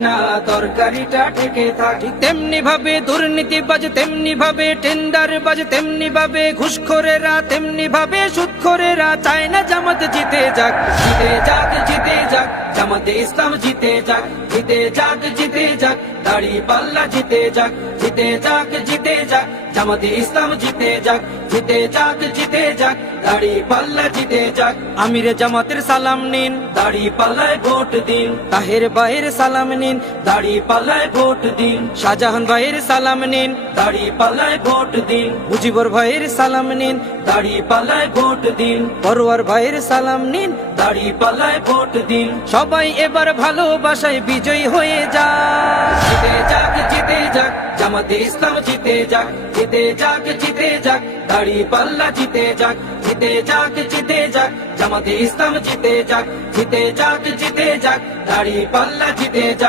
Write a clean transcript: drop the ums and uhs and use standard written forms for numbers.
না তরকারিটা ঠেকে থাকি তেমনি ভাবে দুর্নীতিবাজ, তেমনি ভাবে টেন্ডারবাজ, তেমনি ভাবে ঘুষখোরেরা, তেমনি ভাবে সুদখোরেরা চায় না জামাত জিতে যাক, জিতে যাক, জিতে যাক, জামাতে ইসলাম জিতে যাক, জিতে যাক, জিতে যাক, দাড়ি পাল্লা জিতে যাক, জিতে যাক, জিতে যাক, জামাতে ইসলাম জিতে যাক, জিতে যাক, জিতে যাক, দাড়ি পাল্লা জিতে যাক। আমিরে জামাতের সালাম নিন, দাড়ি পাল্লায় ভোট দিন। তাহের ভাইয়ের সালাম নিন, দাড়ি পাল্লায় ভোট দিন। শাহজাহান ভাইয়ের সালাম নিন, দাড়ি পাল্লায় ভোট দিন। মুজিবুর ভাইয়ের সালাম নিন, দাড়ি পাল্লায় ভোট দিন। পরোয়ার ভাইয়ের সালাম নিন, দাড়ি পাল্লায় ভোট দিন। সবাই এবার ভালোবাসায় বিজয়ী হয়ে যাক, জিতে যাক, জিতে যাক, জামাতে ইসলাম জিতে যাক, জিতে যাক, জিতে যাক, দাড়ি পাল্লা জিতে যাক, জিতে যাক, জিতে যাক, জামাতে ইসলাম জিতে যাক, জিতে যাক, জিতে যাক, দাড়ি পাল্লা জিতে যাক।